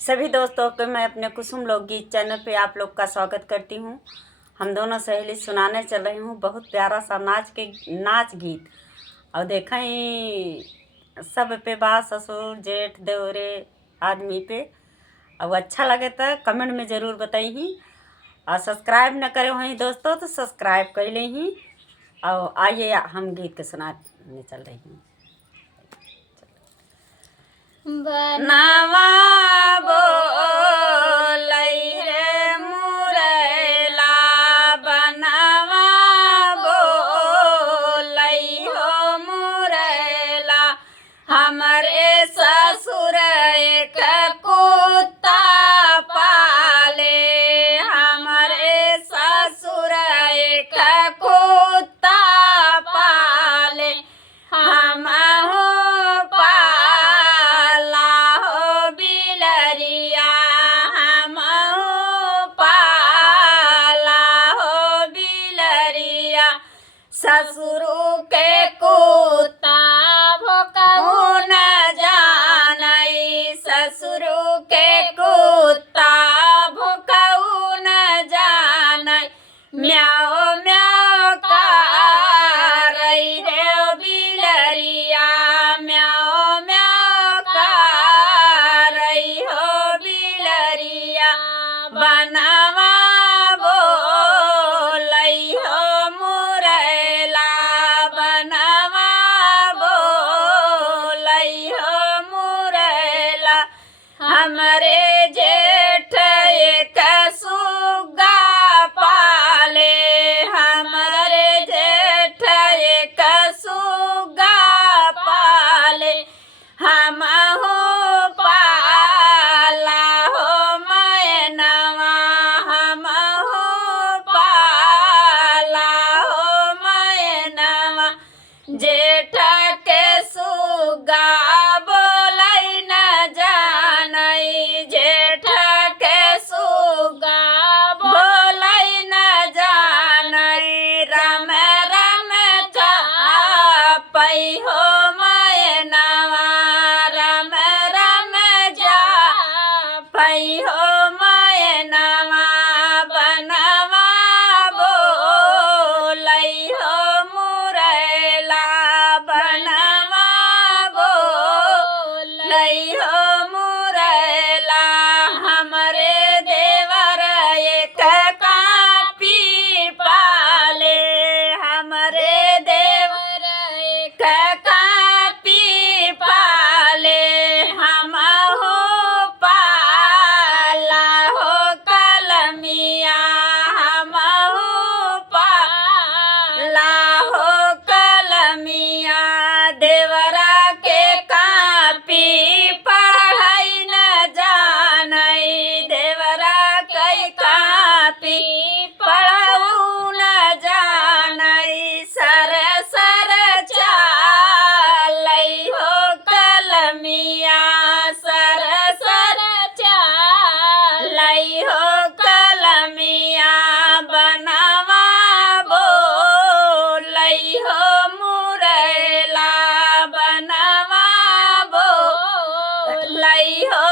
सभी दोस्तों को मैं अपने कुसुम लोकगीत चैनल पे आप लोग का स्वागत करती हूँ। हम दोनों सहेली सुनाने चल रही हूँ बहुत प्यारा सा नाच गीत। और देखें सब पे बा, ससुर जेठ देवरे आदमी पे। और अच्छा लगे तो कमेंट में ज़रूर बताइए। और सब्सक्राइब न करे वहीं दोस्तों तो सब्सक्राइब कर लें। और आइए हम गीत के सुनाने चल रही हूँ। बनवा बोलै रे मुरैला, बनवा बोलै हो मुरैला। हमरे ससुर एक कुत्ता पाले, हमरे ससुर एक कुत्ता पाले। हमहु ससुरु के कुत्ता भोकहु न जानई, ससुरु के कुत्ता भोकहु न जानई। म्याओ म्याओ करई रे बिलरिया, म्याओ म्याओ करई हो बिलरिया। बनवा हमरे जेठ एक सुग्गा पाले, हमरे जेठ एक सुग्गा पाले। हमहु पाला हो मैनवा, हमहु पाला हो मैनवा। जेठ के सुग्गा बोलै न जानई, जेठ के सुग्गा बोलै न जानई। राम राम जापै हो मैनवा, राम राम जापै हो मैनवा। बनवा बोलै हो मुरैला, बनवा बोलै हो मुरैला। हमरे देवर एक कापी पाले, हमरे देवर एक कापी पाले। हमहु पाला हो कलमिया, हमहु पाला हो कलमिया। देवरा के कापी पढ़ाई न जानई, देवरा कई कापी पढ़ऊ न जानई। सर सर चालै हो कलमिया, सर सर चालै हो कलमिया। बनवा बोलै हो मुरैला, बनवा बोलै हो